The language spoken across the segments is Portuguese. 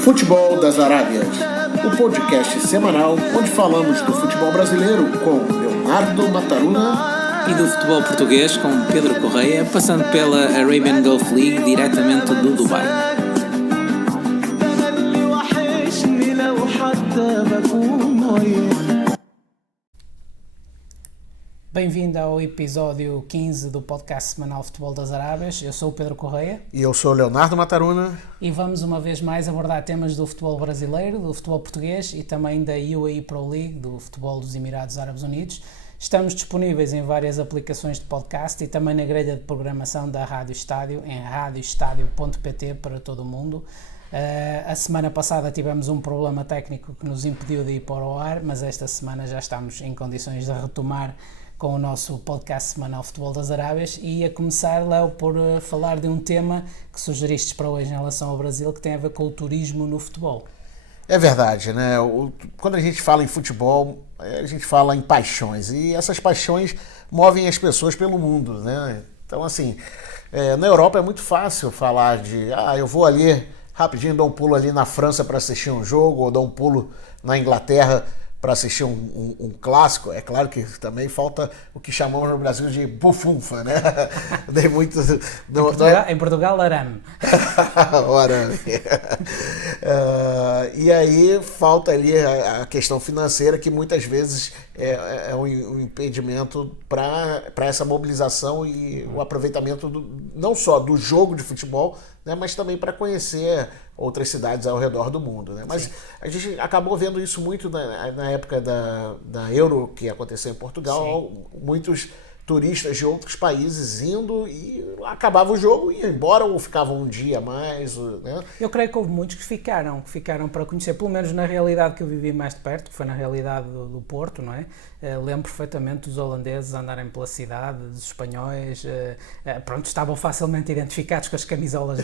Futebol das Arábias, o podcast semanal onde falamos do futebol brasileiro com Leonardo Mataruna e do futebol português com Pedro Correia, passando pela Arabian Gulf League diretamente do Dubai. Bem-vindo ao episódio 15 do podcast semanal Futebol das Arábias. Eu sou o Pedro Correia. E eu sou o Leonardo Mataruna. E vamos uma vez mais abordar temas do futebol brasileiro, do futebol português e também da UAE Pro League, do futebol dos Emirados Árabes Unidos. Estamos disponíveis em várias aplicações de podcast e também na grelha de programação da Rádio Estádio, em radioestadio.pt para todo o mundo. A semana passada tivemos um problema técnico que nos impediu de ir para o ar, mas esta semana já estamos em condições de retomar com o nosso podcast semanal Futebol das Arábias e a começar, Léo, por falar de um tema que sugeriste para hoje em relação ao Brasil, que tem a ver com o turismo no futebol. É verdade, né? Quando a gente fala em futebol, a gente fala em paixões, e essas paixões movem as pessoas pelo mundo, né? Então, assim, na Europa é muito fácil falar de, eu vou ali, rapidinho, dou um pulo ali na França para assistir um jogo, ou dou um pulo na Inglaterra para assistir um clássico. É claro que também falta o que chamamos no Brasil de bufunfa, né? Dei muito... Em Portugal, arame. O arame. E aí falta ali a questão financeira, que muitas vezes é um impedimento para essa mobilização e o aproveitamento não só do jogo de futebol, né, mas também para conhecer outras cidades ao redor do mundo, né? Mas sim, a gente acabou vendo isso muito na época da Euro, que aconteceu em Portugal. Sim. Muitos turistas de outros países indo e acabava o jogo e iam embora ou ficavam um dia a mais, né? Eu creio que houve muitos que ficaram para conhecer, pelo menos na realidade que eu vivi mais de perto, que foi na realidade do Porto, não é? Lembro perfeitamente dos holandeses andarem pela cidade, dos espanhóis, estavam facilmente identificados com as camisolas,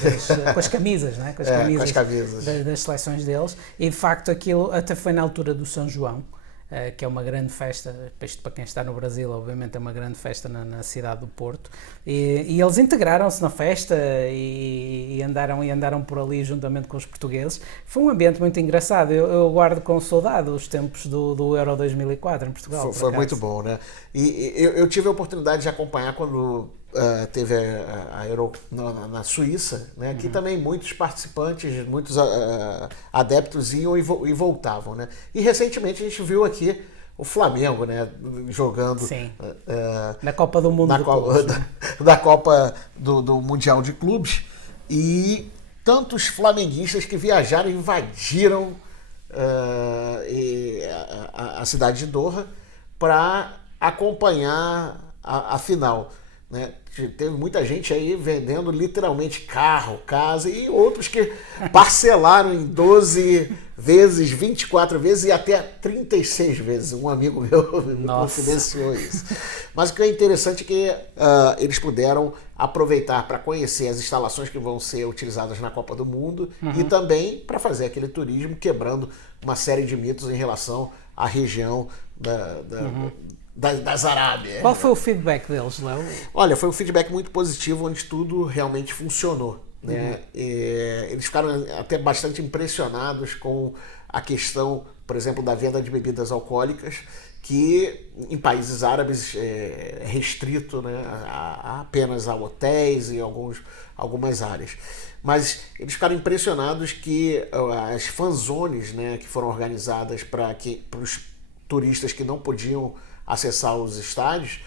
com as camisas, não é? Com as camisas das seleções deles, e de facto aquilo até foi na altura do São João, que é uma grande festa, isto para quem está no Brasil, obviamente é uma grande festa na cidade do Porto, e eles integraram-se na festa e andaram por ali juntamente com os portugueses. Foi um ambiente muito engraçado. Eu guardo com saudade os tempos do Euro 2004 em Portugal. Foi muito bom, né? E eu tive a oportunidade de acompanhar quando teve a Euro na Suíça, né? Aqui também muitos participantes, muitos adeptos iam e voltavam, né? E recentemente a gente viu aqui o Flamengo, né, jogando na Copa do Mundo da Copa do Mundial de Clubes, e tantos flamenguistas que viajaram e invadiram a cidade de Doha para acompanhar a final, né? Teve muita gente aí vendendo literalmente carro, casa, e outros que parcelaram em 12 vezes, 24 vezes e até 36 vezes. Um amigo meu me confidenciou isso. Mas o que é interessante é que eles puderam aproveitar para conhecer as instalações que vão ser utilizadas na Copa do Mundo, e também para fazer aquele turismo, quebrando uma série de mitos em relação à região das Arábias. Qual foi o feedback deles, Léo? Olha, foi um feedback muito positivo, onde tudo realmente funcionou, né? Eles ficaram até bastante impressionados com a questão, por exemplo, da venda de bebidas alcoólicas, que em países árabes é restrito, né, apenas a hotéis e algumas áreas. Mas eles ficaram impressionados que as fanzones, né, que foram organizadas para os turistas que não podiam acessar os estádios,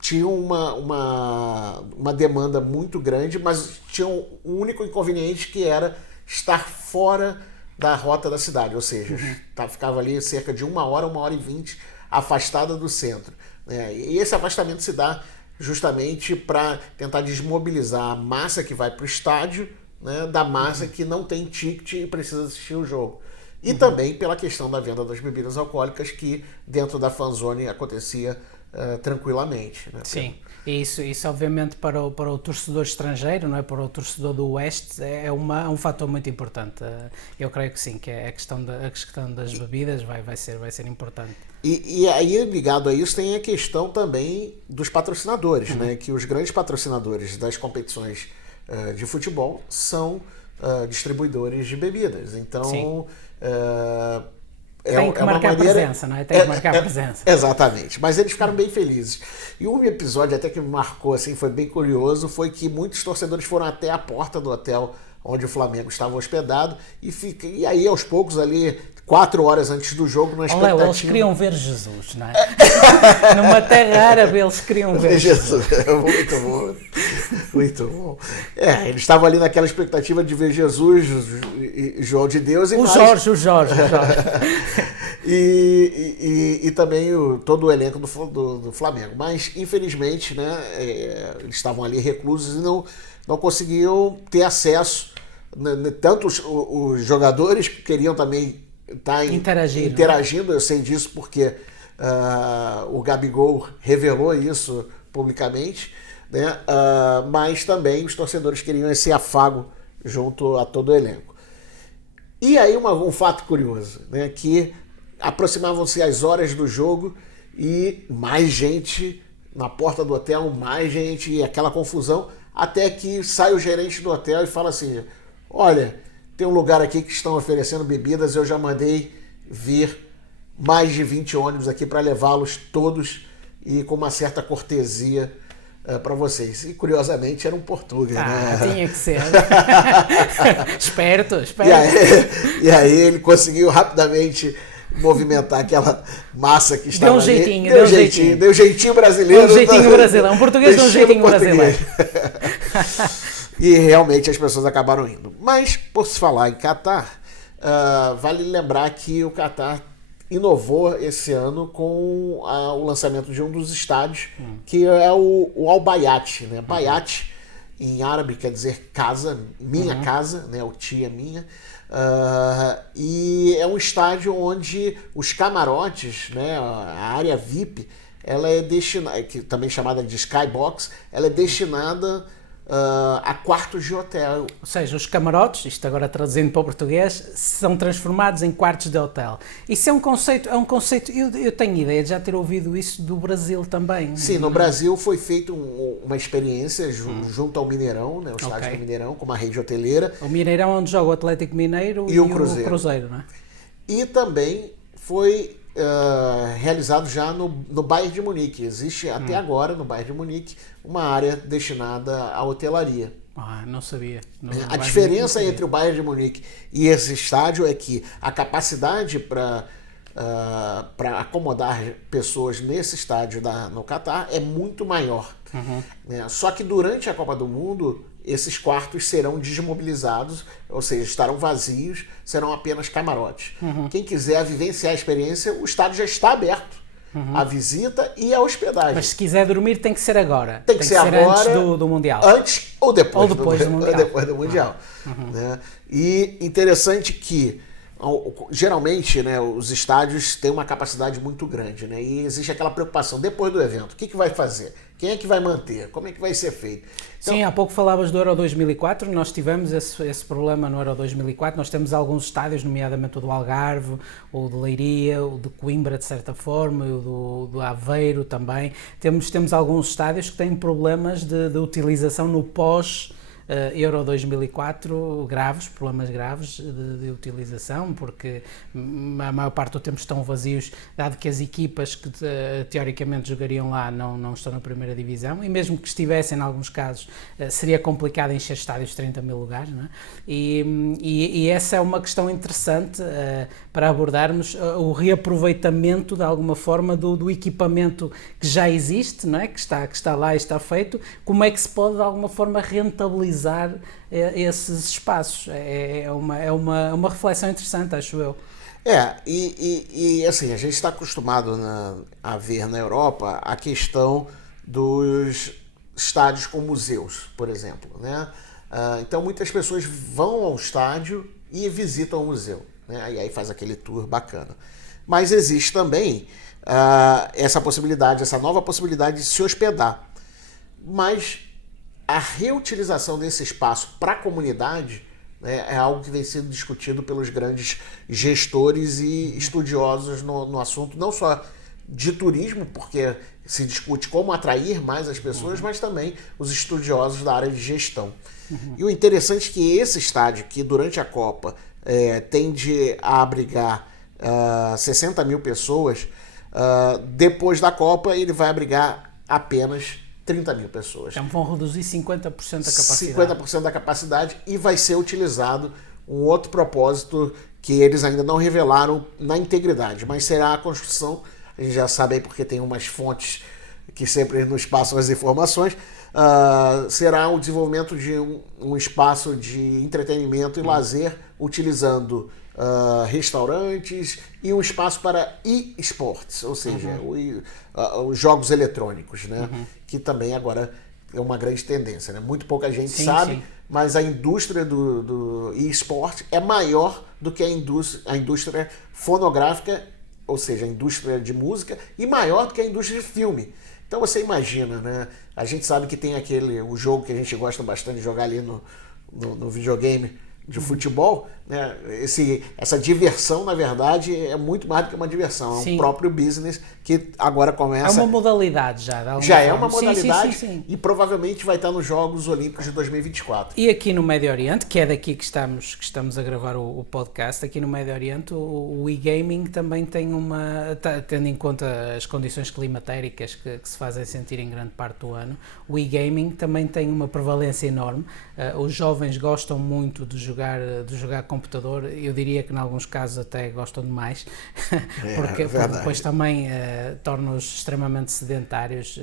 tinham uma demanda muito grande, mas tinham um único inconveniente, que era estar fora da rota da cidade, ou seja, ficava ali cerca de 1 hora, 1h20 afastada do centro, né? E esse afastamento se dá justamente para tentar desmobilizar a massa que vai para o estádio, né, da massa que não tem ticket e precisa assistir o jogo. E também pela questão da venda das bebidas alcoólicas, que dentro da fanzone acontecia tranquilamente, né? Sim, e isso obviamente para o torcedor estrangeiro, não é? Para o torcedor do Oeste é um fator muito importante. Eu creio que sim, que a questão das bebidas vai ser importante. E aí, ligado a isso, tem a questão também dos patrocinadores, né? Que os grandes patrocinadores das competições de futebol são distribuidores de bebidas. Então, tem que marcar presença, não é? Tem que marcar presença. Exatamente. Mas eles ficaram bem felizes. E um episódio até que me marcou, assim, foi bem curioso, foi que muitos torcedores foram até a porta do hotel onde o Flamengo estava hospedado e aí, aos poucos, ali, 4 horas antes do jogo, na expectativa... Léo, eles queriam ver Jesus, não é? Numa terra árabe, eles queriam ver Jesus. Muito bom. Muito bom. Eles estavam ali naquela expectativa de ver Jesus e João de Deus. O Jorge. E também todo o elenco do Flamengo. Mas, infelizmente, né, eles estavam ali reclusos e não conseguiam ter acesso. Tanto os jogadores que queriam também estar interagindo, eu sei disso porque o Gabigol revelou isso publicamente, né? Mas também os torcedores queriam esse afago junto a todo o elenco. E aí um fato curioso, né? Que aproximavam-se as horas do jogo e mais gente na porta do hotel, mais gente e aquela confusão, até que sai o gerente do hotel e fala assim: olha, tem um lugar aqui que estão oferecendo bebidas, eu já mandei vir mais de 20 ônibus aqui para levá-los todos e com uma certa cortesia para vocês. E curiosamente era um português, né? Tinha que ser. Esperto. E aí ele conseguiu rapidamente movimentar aquela massa que estava ali. Deu jeitinho brasileiro. Um jeitinho brasileiro. Um português deu um jeitinho brasileiro. E realmente as pessoas acabaram indo. Mas, por se falar em Catar, vale lembrar que o Catar inovou esse ano com o lançamento de um dos estádios, que é o Al Bayat, né? Bayat, em árabe, quer dizer casa, minha casa, né? O tia minha. E é um estádio onde os camarotes, né? A área VIP, ela é destinada, que também chamada de Skybox, ela é destinada a quartos de hotel. Ou seja, os camarotes, isto agora traduzindo para o português, são transformados em quartos de hotel. Isso é um conceito, eu tenho ideia de já ter ouvido isso do Brasil também. Sim, no Brasil foi feita uma experiência junto ao Mineirão, né, o estádio do Mineirão, com uma rede hoteleira. O Mineirão onde joga o Atlético Mineiro e o Cruzeiro, não é? E também foi realizado já no Bayern de Munique. Existe até agora no Bayern de Munique uma área destinada à hotelaria. Não sabia. A diferença entre o Bayern de Munique e esse estádio é que a capacidade para acomodar pessoas nesse estádio no Catar é muito maior. Só que durante a Copa do Mundo esses quartos serão desmobilizados, ou seja, estarão vazios, serão apenas camarotes. Quem quiser vivenciar a experiência, o estádio já está aberto. A visita e a hospedagem. Mas se quiser dormir tem que ser agora. Tem que ser agora, antes do Mundial. Antes ou depois, do Mundial. Ou depois do Mundial. Né? E interessante que geralmente, né, os estádios têm uma capacidade muito grande, né, e existe aquela preocupação depois do evento. O que vai fazer? Quem é que vai manter? Como é que vai ser feito? Então, sim, há pouco falavas do Euro 2004, nós tivemos esse problema no Euro 2004, nós temos alguns estádios, nomeadamente o do Algarve, o de Leiria, o de Coimbra de certa forma, o do Aveiro também. Temos alguns estádios que têm problemas de utilização no pós Euro 2004, problemas graves de utilização, porque a maior parte do tempo estão vazios, dado que as equipas que teoricamente jogariam lá não estão na primeira divisão, e mesmo que estivessem, em alguns casos, seria complicado encher estádios de 30 mil lugares, não é? E essa é uma questão interessante para abordarmos, o reaproveitamento de alguma forma do equipamento que já existe, não é? que está lá e está feito, como é que se pode de alguma forma rentabilizar esses espaços. É uma reflexão interessante, acho eu. E assim, a gente está acostumado a ver na Europa a questão dos estádios com museus, por exemplo, né? Então muitas pessoas vão ao estádio e visitam o museu, né? E aí faz aquele tour bacana. Mas existe também essa possibilidade, essa nova possibilidade de se hospedar. Mas a reutilização desse espaço para a comunidade, né, é algo que vem sendo discutido pelos grandes gestores e estudiosos no assunto, não só de turismo, porque se discute como atrair mais as pessoas, mas também os estudiosos da área de gestão. E o interessante é que esse estádio, que durante a Copa tende a abrigar 60 mil pessoas, depois da Copa ele vai abrigar apenas 30 mil pessoas. Então vão reduzir 50% da capacidade. 50% da capacidade, e vai ser utilizado um outro propósito que eles ainda não revelaram na integridade, mas será a construção, a gente já sabe aí porque tem umas fontes que sempre nos passam as informações, será o desenvolvimento de um espaço de entretenimento e lazer, utilizando restaurantes e um espaço para e-sports, ou seja, os jogos eletrônicos, né? Que também agora é uma grande tendência, né? Muito pouca gente sabe, mas a indústria do e-sport é maior do que a indústria fonográfica, ou seja, a indústria de música, e maior do que a indústria de filme. Então você imagina, né? A gente sabe que tem o jogo que a gente gosta bastante de jogar ali no videogame de futebol, né? Essa diversão, na verdade, é muito mais do que uma diversão, é um próprio business que agora começa... É uma modalidade já. Já é uma modalidade, sim. E provavelmente vai estar nos Jogos Olímpicos de 2024. E aqui no Médio Oriente, que é daqui que estamos a gravar o podcast, aqui no Médio Oriente o e-gaming também tem tendo em conta as condições climatéricas que se fazem sentir em grande parte do ano, o e-gaming também tem uma prevalência enorme. Os jovens gostam muito de jogar computador, eu diria que em alguns casos até gostam demais, porque depois também torna-os extremamente sedentários,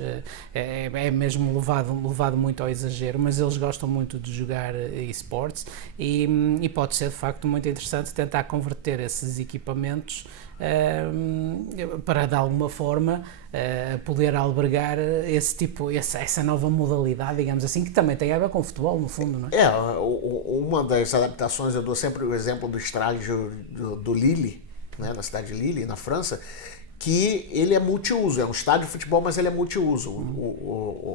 é mesmo levado muito ao exagero, mas eles gostam muito de jogar esportes e pode ser de facto muito interessante tentar converter esses equipamentos para de alguma forma poder albergar essa nova modalidade, digamos assim, que também tem a ver com o futebol, no fundo, não é? Uma das adaptações, eu dou sempre o exemplo do estádio do Lille, né, na cidade de Lille, na França, que ele é multiuso, é um estádio de futebol, mas ele é multiuso.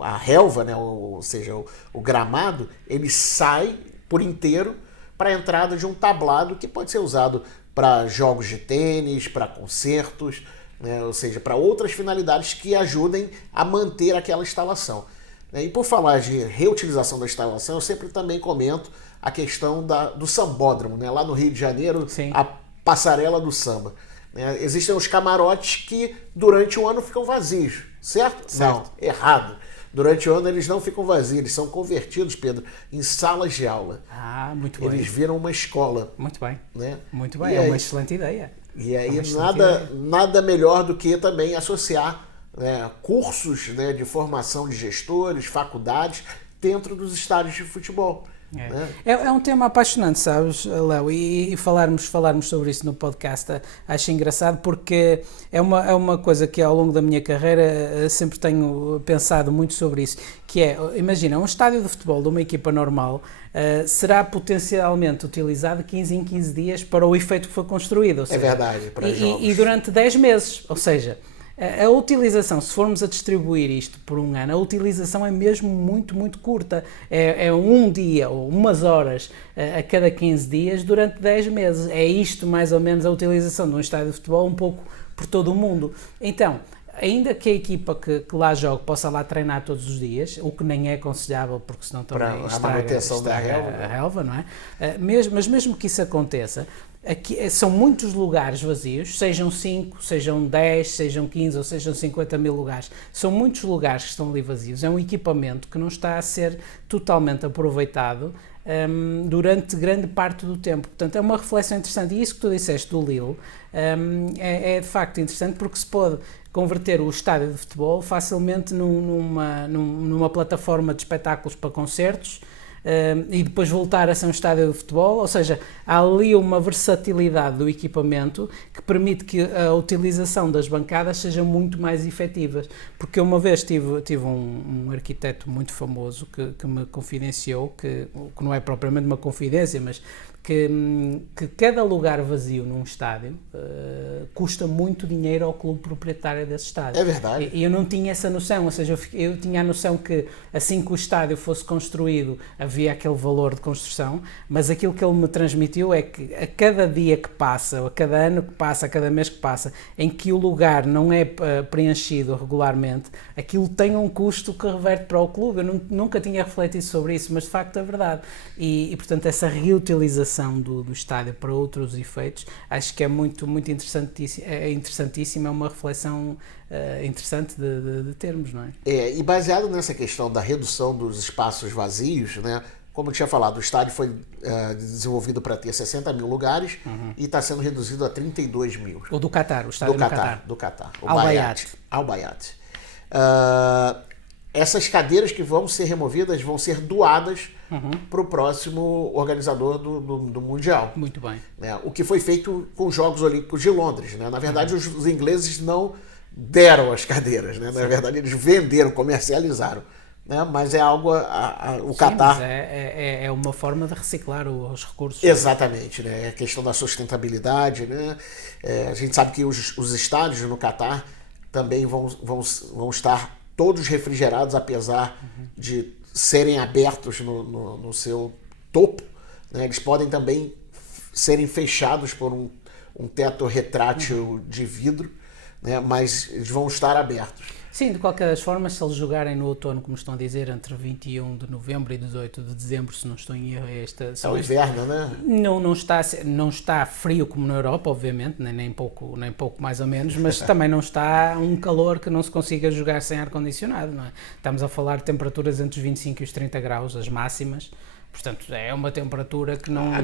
A relva, né, ou seja, o gramado, ele sai por inteiro para a entrada de um tablado que pode ser usado para jogos de tênis, para concertos, né, ou seja, para outras finalidades que ajudem a manter aquela instalação. E por falar de reutilização da instalação, eu sempre também comento a questão do sambódromo, né, lá no Rio de Janeiro, a passarela do samba. Existem os camarotes que durante o ano ficam vazios, certo? Não, errado. Durante o ano eles não ficam vazios, eles são convertidos, Pedro, em salas de aula. Muito bem. Eles viram uma escola. Muito bem. Né? Muito bem, uma excelente ideia. E aí nada melhor do que também associar, né, cursos, né, de formação de gestores, faculdades, dentro dos estádios de futebol. É um tema apaixonante, sabes, Léo, e falarmos sobre isso no podcast acho engraçado, porque é uma coisa que ao longo da minha carreira sempre tenho pensado muito sobre isso, que é, imagina, um estádio de futebol de uma equipa normal será potencialmente utilizado 15 em 15 dias para o efeito que foi construído, ou seja, é verdade, para jogos. E durante 10 meses, ou seja, a utilização, se formos a distribuir isto por um ano, a utilização é mesmo muito, muito curta. É um dia ou umas horas a cada 15 dias durante 10 meses. É isto mais ou menos a utilização de um estádio de futebol um pouco por todo o mundo. Então, ainda que a equipa que lá jogue possa lá treinar todos os dias, o que nem é aconselhável, porque senão também estraga a relva, não é? Mas mesmo que isso aconteça, aqui, são muitos lugares vazios, sejam 5, sejam 10, sejam 15 ou sejam 50 mil lugares, são muitos lugares que estão ali vazios, é um equipamento que não está a ser totalmente aproveitado durante grande parte do tempo, portanto é uma reflexão interessante, e isso que tu disseste do Lille é de facto interessante, porque se pode converter o estádio de futebol facilmente numa plataforma de espetáculos para concertos, e depois voltar a ser um estádio de futebol, ou seja, há ali uma versatilidade do equipamento que permite que a utilização das bancadas seja muito mais efetiva, porque uma vez tive um arquiteto muito famoso que me confidenciou, que não é propriamente uma confidência, mas que cada lugar vazio num estádio custa muito dinheiro ao clube proprietário desse estádio. É verdade. E eu não tinha essa noção, ou seja, eu tinha a noção que assim que o estádio fosse construído havia aquele valor de construção, mas aquilo que ele me transmitiu é que a cada dia que passa, a cada ano que passa, a cada mês que passa, em que o lugar não é preenchido regularmente, aquilo tem um custo que reverte para o clube. Eu nunca tinha refletido sobre isso, mas de facto é verdade. E portanto, essa reutilização do estádio para outros efeitos, acho que é muito interessantíssima, é uma reflexão interessante de termos, não é? E baseado nessa questão da redução dos espaços vazios, né? Como eu tinha falado, o estádio foi desenvolvido para ter 60 mil lugares e está sendo reduzido a 32 mil. O do Qatar, o estádio do Qatar. Do Qatar. Al Bayat. Essas cadeiras que vão ser removidas vão ser doadas para o próximo organizador do Mundial. Muito bem. Né? O que foi feito com os Jogos Olímpicos de Londres. Né? Na verdade, os ingleses não deram as cadeiras. Né? Na verdade, eles venderam, comercializaram. Né? Mas é algo... o Qatar... É uma forma de reciclar os recursos. Exatamente. Né? É a questão da sustentabilidade. Né? A gente sabe que os estádios no Qatar também vão estar todos refrigerados, apesar de serem abertos no seu topo. Né? Eles podem também serem fechados por um teto retrátil de vidro, né? Mas eles vão estar abertos. Sim, de qualquer das formas, se eles jogarem no outono, como estão a dizer, entre 21 de novembro e 18 de dezembro, se não estou em erro, é o inverno, né? Não está frio como na Europa, obviamente, nem pouco mais ou menos, mas também não está um calor que não se consiga jogar sem ar-condicionado, não é? Estamos a falar de temperaturas entre os 25 e os 30 graus, as máximas. Portanto, é uma temperatura que não é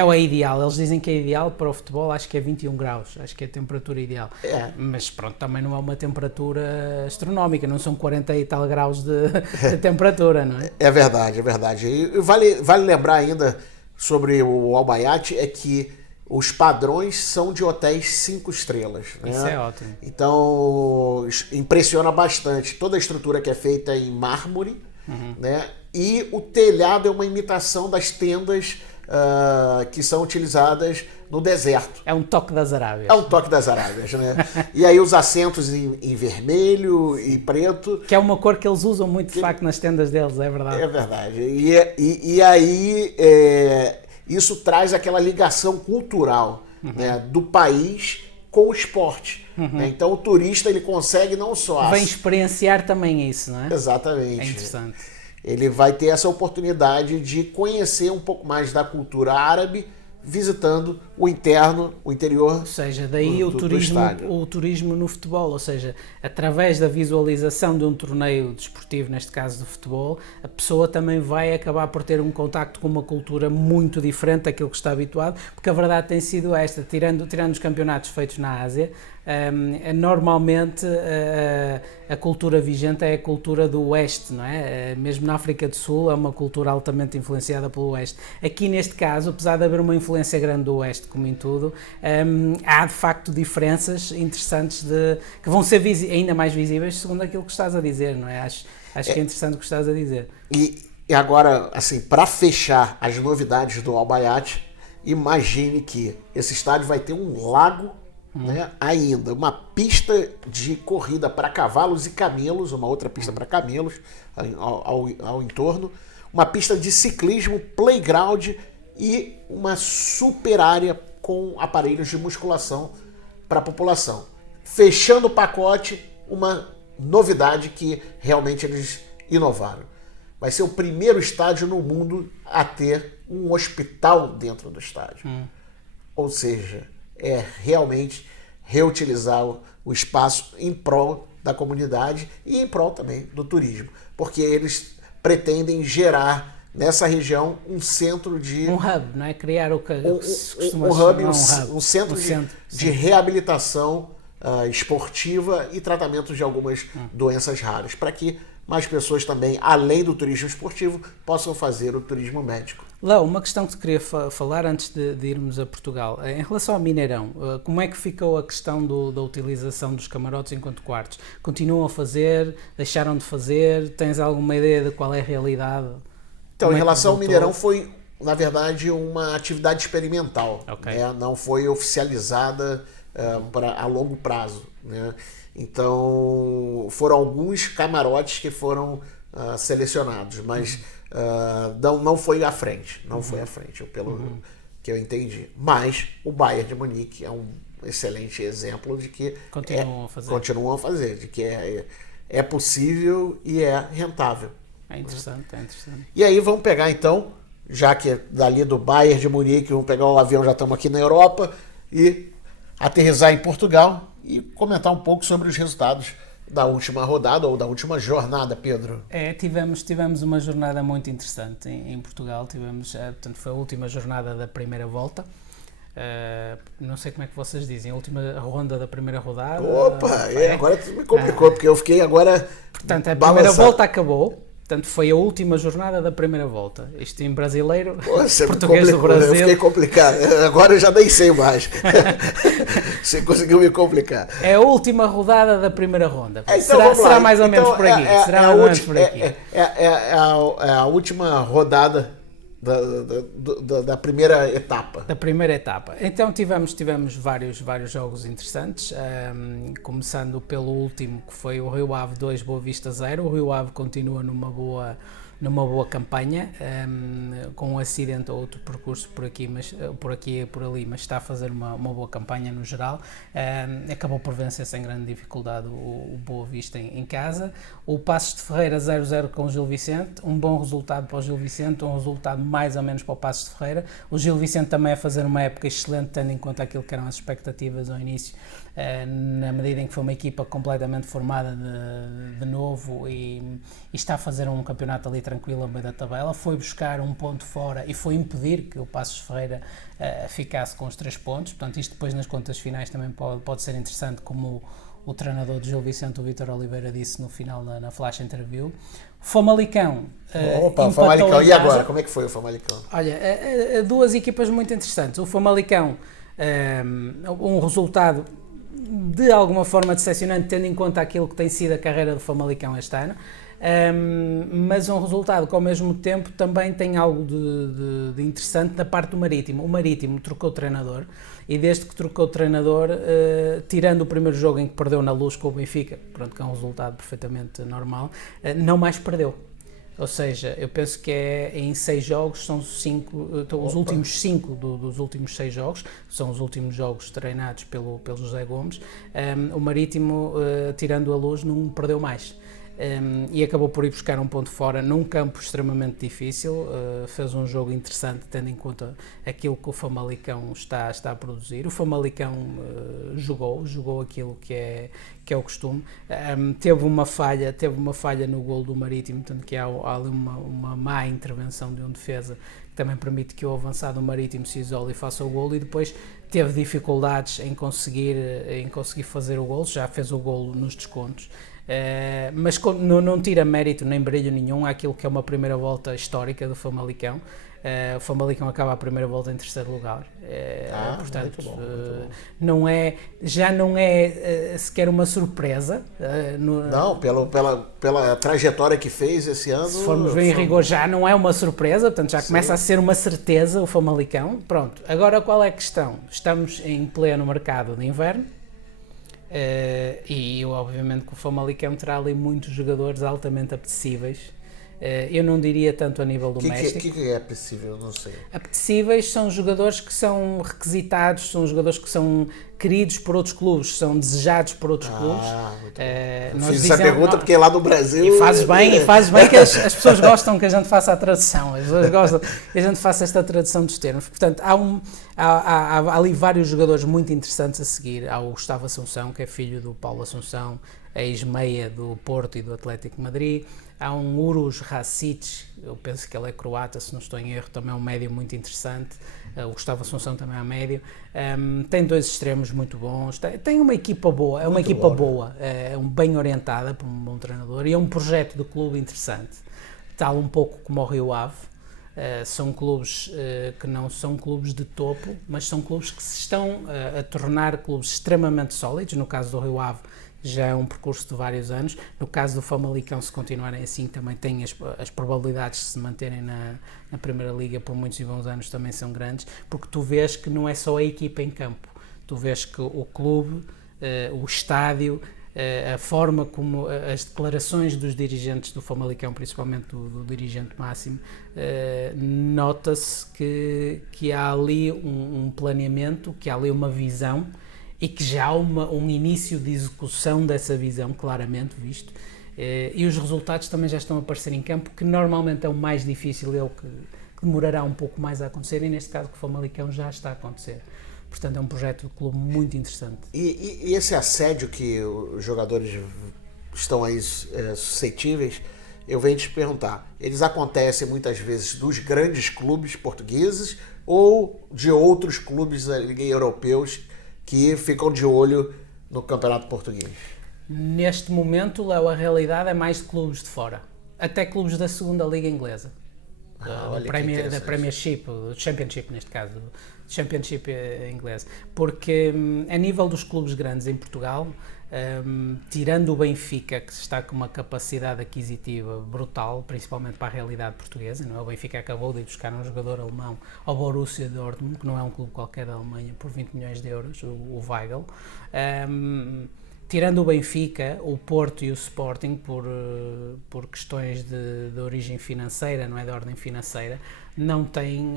a ideal. Eles dizem que é ideal para o futebol, acho que é 21 graus, acho que é a temperatura ideal. Mas pronto, também não é uma temperatura astronómica, não são 40 e tal graus de temperatura, não é? É verdade. E vale lembrar ainda sobre o Al Bayat é que os padrões são de hotéis 5 estrelas. Né? Isso é ótimo. Então, impressiona bastante toda a estrutura que é feita em mármore, né? E o telhado é uma imitação das tendas que são utilizadas no deserto. É um toque das Arábias. É um toque das Arábias, né? E aí os assentos em vermelho e preto. Que é uma cor que eles usam muito, de facto, nas tendas deles, é verdade. É verdade. E aí isso traz aquela ligação cultural, né, do país com o esporte. Né? Então o turista ele consegue não só... Vem experienciar também isso, não é? Exatamente. É interessante. Ele vai ter essa oportunidade de conhecer um pouco mais da cultura árabe, visitando o interior. Ou seja, daí o turismo no futebol, ou seja, através da visualização de um torneio desportivo, neste caso de futebol, a pessoa também vai acabar por ter um contacto com uma cultura muito diferente daquilo que está habituado, porque a verdade tem sido esta, tirando os campeonatos feitos na Ásia, normalmente a cultura vigente é a cultura do Oeste, não é? Mesmo na África do Sul é uma cultura altamente influenciada pelo Oeste. Aqui neste caso, apesar de haver uma influência grande do Oeste, como em tudo, há de facto diferenças interessantes que vão ser ainda mais visíveis segundo aquilo que estás a dizer, não é? Acho que é interessante o que estás a dizer. E agora, assim, para fechar as novidades do Al Bayat, imagine que esse estádio vai ter um lago, né, ainda, uma pista de corrida para cavalos e camelos, uma outra pista para camelos ao entorno, uma pista de ciclismo, playground e uma super área com aparelhos de musculação para a população. Fechando o pacote, uma novidade que realmente eles inovaram. Vai ser o primeiro estádio no mundo a ter um hospital dentro do estádio. Ou seja, é realmente reutilizar o espaço em prol da comunidade e em prol também do turismo, porque eles pretendem gerar nessa região um centro de... Um hub, não é? Criar o que um centro de reabilitação esportiva e tratamento de algumas doenças raras, para que mais pessoas também, além do turismo esportivo, possam fazer o turismo médico. Léo, uma questão que te queria falar antes de irmos a Portugal. Em relação ao Mineirão, como é que ficou a questão da utilização dos camarotes enquanto quartos? Continuam a fazer? Deixaram de fazer? Tens alguma ideia de qual é a realidade? Então, em relação ao Mineirão, foi na verdade, uma atividade experimental, Ok. né? Não foi oficializada a longo prazo, né? Então, foram alguns camarotes que foram selecionados, mas não foi à frente, não foi à frente, pelo que eu entendi. Mas o Bayern de Munique é um excelente exemplo de que continuam a fazer, de que é possível e é rentável. É interessante, é interessante. E aí vamos pegar então, já que dali do Bayern de Munique, vamos pegar o avião, já estamos aqui na Europa, e aterrissar em Portugal e comentar um pouco sobre os resultados da última rodada ou da última jornada, Pedro. Tivemos uma jornada muito interessante em Portugal. Portanto, foi a última jornada da primeira volta. Não sei como é que vocês dizem, a última ronda da primeira rodada. Opa, agora tu me complicou, porque eu fiquei agora. Portanto, a primeira volta acabou. Portanto, foi a última jornada da primeira volta. Isto em brasileiro, português do Brasil. Eu fiquei complicado. Agora eu já nem sei mais. Você conseguiu me complicar. É a última rodada da primeira ronda. Então, será mais ou menos por aqui. É a última rodada da primeira etapa. Da primeira etapa. Então tivemos vários jogos interessantes, começando pelo último, que foi o Rio Ave 2, Boa Vista 0. O Rio Ave continua numa boa campanha, com um acidente ou outro percurso por aqui e por ali, mas está a fazer uma boa campanha no geral. Acabou por vencer sem grande dificuldade o Boa Vista em casa. O Paços de Ferreira 0-0 com o Gil Vicente, um bom resultado para o Gil Vicente, um resultado mais ou menos para o Paços de Ferreira. O Gil Vicente também a fazer uma época excelente, tendo em conta aquilo que eram as expectativas ao início, na medida em que foi uma equipa completamente formada de novo e está a fazer um campeonato ali tranquilo ao meio da tabela. Foi buscar um ponto fora e foi impedir que o Paços de Ferreira ficasse com os 3 pontos. Portanto, isto depois nas contas finais também pode ser interessante, como o treinador do Gil Vicente, o Vítor Oliveira, disse no final na flash interview. O Famalicão Famalicão. E agora, como é que foi o Famalicão? Olha, duas equipas muito interessantes. O Famalicão, um resultado de alguma forma decepcionante, tendo em conta aquilo que tem sido a carreira do Famalicão este ano, mas um resultado que ao mesmo tempo também tem algo de interessante da parte do Marítimo. O Marítimo trocou o treinador e desde que trocou o treinador, tirando o primeiro jogo em que perdeu na Luz com o Benfica, pronto, que é um resultado perfeitamente normal, não mais perdeu. Ou seja, eu penso que em 6 jogos, são 5, os últimos 5 dos últimos 6 jogos, são os últimos jogos treinados pelo José Gomes. O Marítimo, tirando a Luz, não perdeu mais. E acabou por ir buscar um ponto fora num campo extremamente difícil. Fez um jogo interessante, tendo em conta aquilo que o Famalicão está a produzir. O Famalicão jogou aquilo que é o costume. Teve uma falha no golo do Marítimo, tanto que há ali uma má intervenção de um defesa que também permite que o avançado Marítimo se isole e faça o golo, e depois teve dificuldades em conseguir fazer o golo. Já fez o golo nos descontos. Mas não tira mérito nem brilho nenhum àquilo que é uma primeira volta histórica do Famalicão. O Famalicão acaba a primeira volta em 3º lugar. Portanto, muito bom. Já não é sequer uma surpresa. Não, pela trajetória que fez esse ano. Se formos ver em rigor, já não é uma surpresa, portanto já começa a ser uma certeza o Famalicão. Pronto, agora qual é a questão? Estamos em pleno mercado de inverno. E obviamente que o Famalicão terá ali muitos jogadores altamente apetecíveis. Eu não diria tanto a nível doméstico. O que é apetecível? Não sei. Apetecíveis são jogadores que são requisitados, são jogadores que são queridos por outros clubes, são desejados por outros clubes. Fiz essa pergunta porque é lá no Brasil. E fazes bem que as pessoas gostam que a gente faça a tradução, as pessoas gostam que a gente faça esta tradução dos termos. Portanto, há ali vários jogadores muito interessantes a seguir. Há o Gustavo Assunção, que é filho do Paulo Assunção, ex-meia do Porto e do Atlético de Madrid. Há um Uroš Rašić, eu penso que ele é croata, se não estou em erro, também é um médio muito interessante. O Gustavo Assunção também é médio. Tem 2 extremos muito bons. Tem uma equipa boa, é uma muito equipa boa, bem orientada por um bom treinador, e é um projeto de clube interessante, tal um pouco como o Rio Ave. São clubes que não são clubes de topo, mas são clubes que se estão a tornar clubes extremamente sólidos. No caso do Rio Ave, já é um percurso de vários anos. No caso do Famalicão, se continuarem assim, também tem as probabilidades de se manterem na Primeira Liga por muitos e bons anos também são grandes, porque tu vês que não é só a equipa em campo, tu vês que o clube, o estádio, a forma como as declarações dos dirigentes do Famalicão, principalmente do dirigente máximo, nota-se que há ali um planeamento, que há ali uma visão e que já há um início de execução dessa visão, claramente visto, e os resultados também já estão a aparecer em campo, que normalmente é o mais difícil, é o que demorará um pouco mais a acontecer, e neste caso com o Famalicão já está a acontecer. Portanto, é um projeto de clube muito interessante. E esse assédio que os jogadores estão aí suscetíveis, eu venho te perguntar, eles acontecem muitas vezes dos grandes clubes portugueses ou de outros clubes europeus que ficam de olho no Campeonato Português? Neste momento, Léo, a realidade é mais de clubes de fora. Até clubes da segunda Liga Inglesa. Da Premiership, do Championship neste caso, do Championship inglês. Porque a nível dos clubes grandes em Portugal, tirando o Benfica, que está com uma capacidade aquisitiva brutal, principalmente para a realidade portuguesa, não é? O Benfica acabou de ir buscar um jogador alemão ao Borussia Dortmund, que não é um clube qualquer da Alemanha, por 20 milhões de euros, o Weigl. Tirando o Benfica, o Porto e o Sporting, por questões de origem financeira, não é de ordem financeira, não têm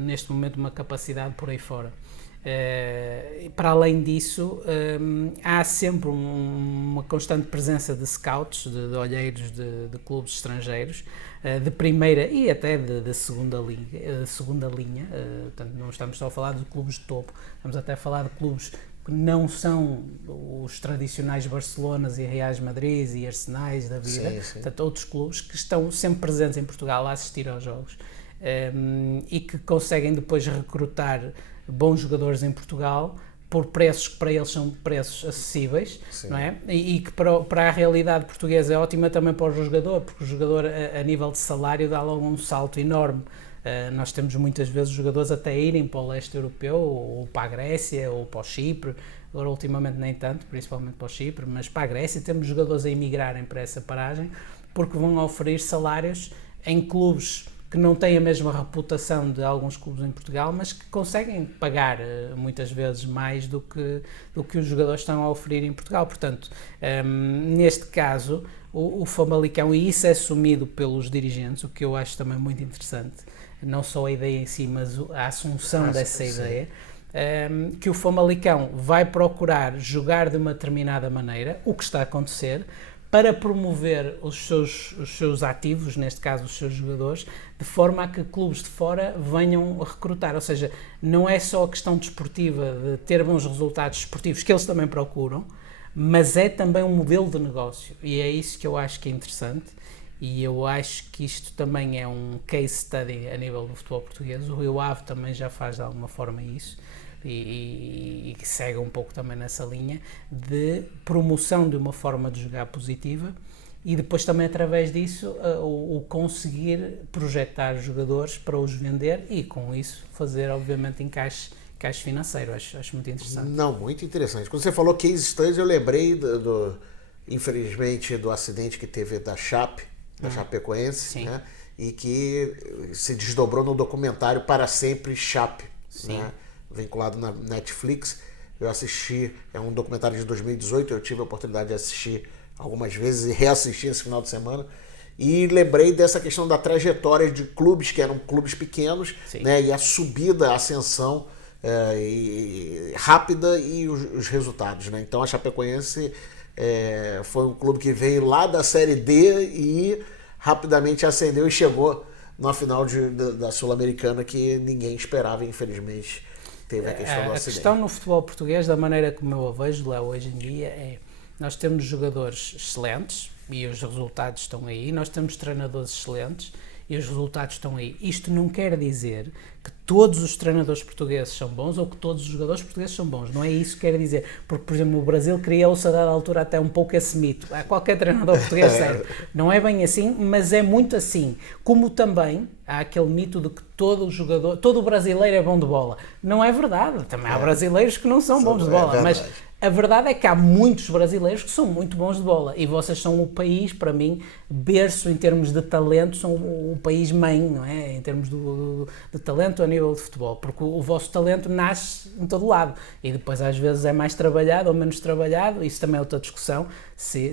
neste momento uma capacidade por aí fora. Para além disso, há sempre uma constante presença de scouts, de olheiros de clubes estrangeiros, de primeira e até de segunda linha, portanto não estamos só a falar de clubes de topo, estamos até a falar de clubes que não são os tradicionais Barcelonas e Reais Madrid e Arsenais da vida, sim. Portanto outros clubes que estão sempre presentes em Portugal a assistir aos jogos e que conseguem depois recrutar bons jogadores em Portugal por preços que para eles são preços acessíveis, sim. Não é? E que para a realidade portuguesa é ótima também para o jogador, porque o jogador a nível de salário dá logo um salto enorme. Nós temos muitas vezes jogadores até irem para o leste europeu, ou para a Grécia, ou para o Chipre, agora ultimamente nem tanto, principalmente para o Chipre, mas para a Grécia temos jogadores a emigrarem para essa paragem, porque vão oferir salários em clubes que não têm a mesma reputação de alguns clubes em Portugal, mas que conseguem pagar muitas vezes mais do que os jogadores estão a oferir em Portugal. Portanto, neste caso, o Famalicão, e isso é assumido pelos dirigentes, o que eu acho também muito interessante, não só a ideia em si, mas a assunção dessa ideia, que o Famalicão vai procurar jogar de uma determinada maneira, o que está a acontecer, para promover os seus ativos, neste caso os seus jogadores, de forma a que clubes de fora venham a recrutar. Ou seja, não é só a questão desportiva de ter bons resultados desportivos, que eles também procuram, mas é também um modelo de negócio. E é isso que eu acho que é interessante. E eu acho que isto também é um case study a nível do futebol português. O Rio Ave também já faz de alguma forma isso e segue um pouco também nessa linha de promoção de uma forma de jogar positiva e depois também através disso o conseguir projetar jogadores para os vender e com isso fazer obviamente encaixe financeiro. Acho muito interessante. Não, muito interessante. Quando você falou case study, eu lembrei infelizmente do acidente que teve da Chape, da Chapecoense, né? E que se desdobrou no documentário Para Sempre Chape, né? Vinculado na Netflix. Eu assisti, é um documentário de 2018, eu tive a oportunidade de assistir algumas vezes e reassistir esse final de semana. E lembrei dessa questão da trajetória de clubes que eram clubes pequenos, né? E a subida, a ascensão rápida e os resultados, né? Então a Chapecoense foi um clube que veio lá da Série D e rapidamente ascendeu e chegou na final da Sul-Americana que ninguém esperava, infelizmente teve a questão do acidente. A questão no futebol português, da maneira como eu a vejo lá hoje em dia, nós temos jogadores excelentes e os resultados estão aí, nós temos treinadores excelentes e os resultados estão aí. Isto não quer dizer que todos os treinadores portugueses são bons ou que todos os jogadores portugueses são bons, não é isso que quer dizer, porque por exemplo no Brasil criou-se a dada altura até um pouco esse mito, qualquer treinador português serve, não é bem assim, mas é muito assim, como também há aquele mito de que todo brasileiro é bom de bola, não é verdade, também há brasileiros que não são bons de bola, mas A verdade é que há muitos brasileiros que são muito bons de bola e vocês são o país, para mim, berço em termos de talento, são o país mãe, não é? Em termos de talento a nível de futebol, porque o vosso talento nasce em todo lado e depois às vezes é mais trabalhado ou menos trabalhado, isso também é outra discussão, se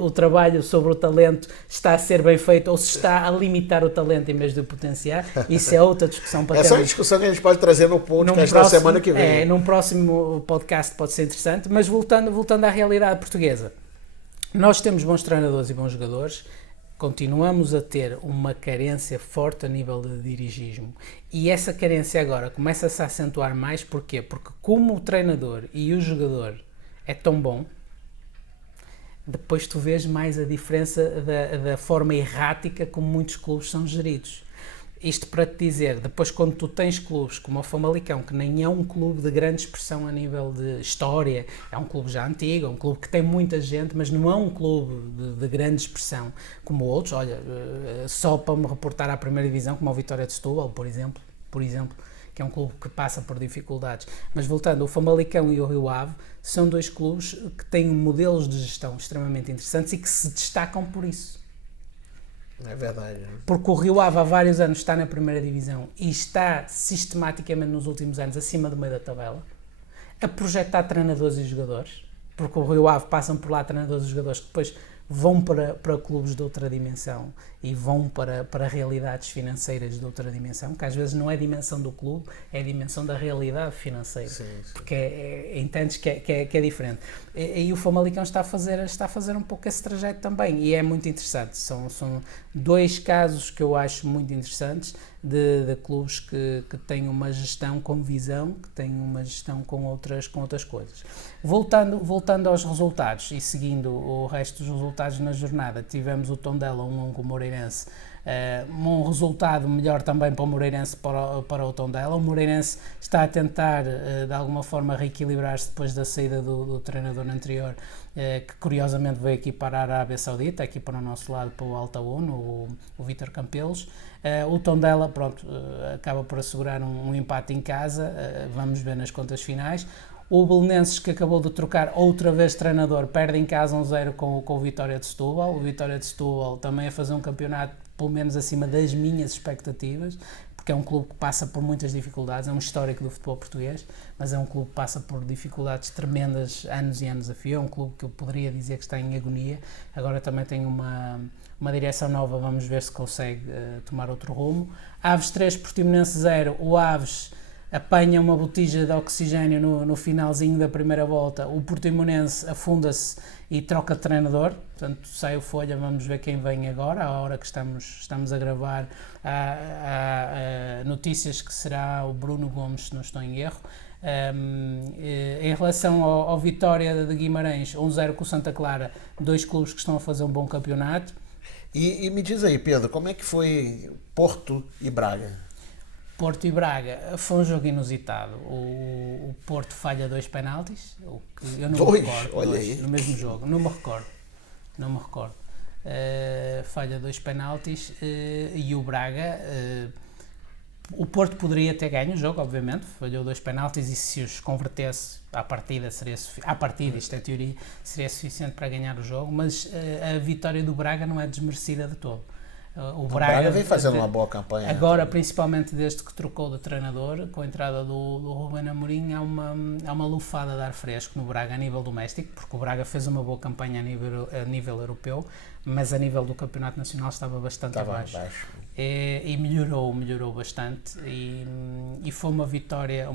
o trabalho sobre o talento está a ser bem feito ou se está a limitar o talento em vez de o potenciar, isso é outra discussão para essa é uma discussão que a gente pode trazer no podcast da semana que vem. Num próximo podcast pode ser interessante, mas voltando à realidade portuguesa, nós temos bons treinadores e bons jogadores, continuamos a ter uma carência forte a nível de dirigismo e essa carência agora começa-se a acentuar mais, porquê? Porque como o treinador e o jogador é tão bom, depois tu vês mais a diferença da forma errática como muitos clubes são geridos. Isto para te dizer, depois quando tu tens clubes como o Famalicão, que nem é um clube de grande expressão a nível de história, é um clube já antigo, é um clube que tem muita gente, mas não é um clube de grande expressão como outros, olha, só para me reportar à primeira divisão, como o Vitória de Setúbal, por exemplo, que é um clube que passa por dificuldades. Mas voltando, o Famalicão e o Rio Ave são dois clubes que têm modelos de gestão extremamente interessantes e que se destacam por isso. É verdade. Porque o Rio Ave há vários anos está na primeira divisão e está sistematicamente nos últimos anos acima do meio da tabela a projetar treinadores e jogadores, porque o Rio Ave passam por lá treinadores e jogadores que depois vão para clubes de outra dimensão e vão para realidades financeiras de outra dimensão, que às vezes não é a dimensão do clube, é a dimensão da realidade financeira, sim. Porque entendes que é diferente. E o Famalicão está a fazer um pouco esse trajeto também, e é muito interessante. São dois casos que eu acho muito interessantes de clubes que têm uma gestão com visão, que têm uma gestão com outras coisas. Voltando aos resultados e seguindo o resto dos resultados na jornada, tivemos o Tondela 1-1 com o Moreirense, um resultado melhor também para o Moreirense para o Tondela. O Moreirense está a tentar de alguma forma reequilibrar-se depois da saída do treinador anterior, que curiosamente veio aqui para a Arábia Saudita, aqui para o nosso lado, para o Altaúno, o Vítor Campelos. O Tondela, acaba por assegurar um empate em casa, vamos ver nas contas finais. O Belenenses, que acabou de trocar outra vez treinador, perde em casa 1-0 com o Vitória de Setúbal. O Vitória de Setúbal também a fazer um campeonato pelo menos acima das minhas expectativas, porque é um clube que passa por muitas dificuldades, é um histórico do futebol português, mas é um clube que passa por dificuldades tremendas anos e anos a fio. É um clube que eu poderia dizer que está em agonia. Agora também tem uma direção nova, vamos ver se consegue tomar outro rumo. Aves 3, Portimonense 0. O Aves apanha uma botija de oxigênio no finalzinho da primeira volta. O Portimonense afunda-se e troca de treinador, portanto sai o Folha, vamos ver quem vem agora. À hora que estamos a gravar, há notícias que será o Bruno Gomes, se não estou em erro. Em relação ao Vitória de Guimarães, 1-0 com o Santa Clara, dois clubes que estão a fazer um bom campeonato. E me diz aí, Pedro, como é que foi Porto e Braga? Porto e Braga foi um jogo inusitado. O Porto falha 2 penaltis, o que eu não me recordo. Olha aí. No mesmo jogo, não me recordo. Falha 2 penaltis e o Braga, o Porto poderia ter ganho o jogo, obviamente, falhou 2 penaltis e se os convertesse à partida, isto é teoria, seria suficiente para ganhar o jogo, mas a vitória do Braga não é desmerecida de todo. O Braga vem fazendo uma boa campanha. Agora, principalmente desde que trocou de treinador, com a entrada do Rubén Amorim, há uma lufada de ar fresco no Braga a nível doméstico, porque o Braga fez uma boa campanha a nível europeu, mas a nível do campeonato nacional estava bastante abaixo. E melhorou bastante e foi uma vitória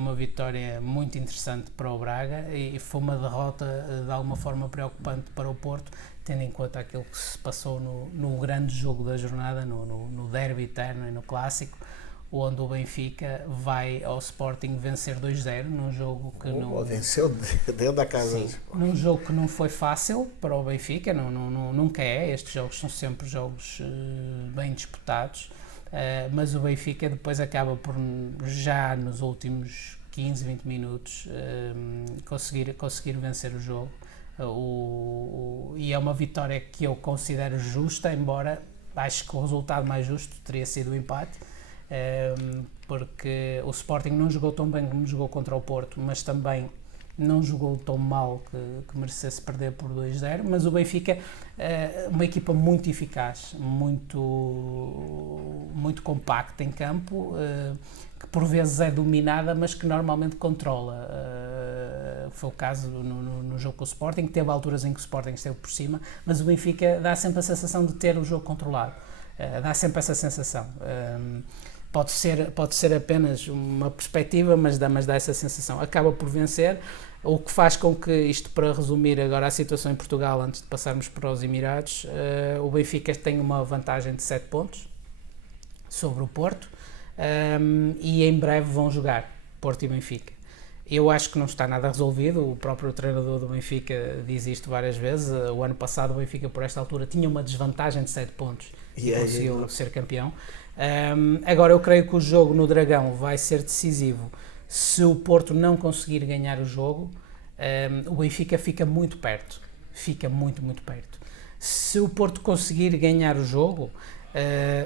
muito interessante para o Braga e foi uma derrota de alguma forma preocupante para o Porto, tendo em conta aquilo que se passou no grande jogo da jornada, no derby eterno e no clássico, onde o Benfica vai ao Sporting vencer 2-0 num jogo que venceu dentro da casa. Sim, num jogo que não foi fácil para o Benfica, nunca é. Estes jogos são sempre jogos bem disputados, mas o Benfica depois acaba por, já nos últimos 15, 20 minutos, conseguir vencer o jogo. E é uma vitória que eu considero justa, embora acho que o resultado mais justo teria sido o empate, porque o Sporting não jogou tão bem como jogou contra o Porto, mas também não jogou tão mal que merecesse perder por 2-0, mas o Benfica, uma equipa muito eficaz, muito compacta em campo, que por vezes é dominada, mas que normalmente controla. Foi o caso no jogo com o Sporting, que teve alturas em que o Sporting esteve por cima, mas o Benfica dá sempre a sensação de ter o jogo controlado. Dá sempre essa sensação. Pode ser apenas uma perspectiva, mas dá essa sensação. Acaba por vencer, o que faz com que, isto para resumir agora a situação em Portugal, antes de passarmos para os Emirados, o Benfica tem uma vantagem de 7 pontos sobre o Porto, e em breve vão jogar Porto e Benfica. Eu acho que não está nada resolvido, o próprio treinador do Benfica diz isto várias vezes. O ano passado o Benfica, por esta altura, tinha uma desvantagem de 7 pontos e conseguiu ser campeão. Agora eu creio que o jogo no Dragão vai ser decisivo. Se o Porto não conseguir ganhar o jogo, o Benfica fica muito perto, muito perto. Se o Porto conseguir ganhar o jogo,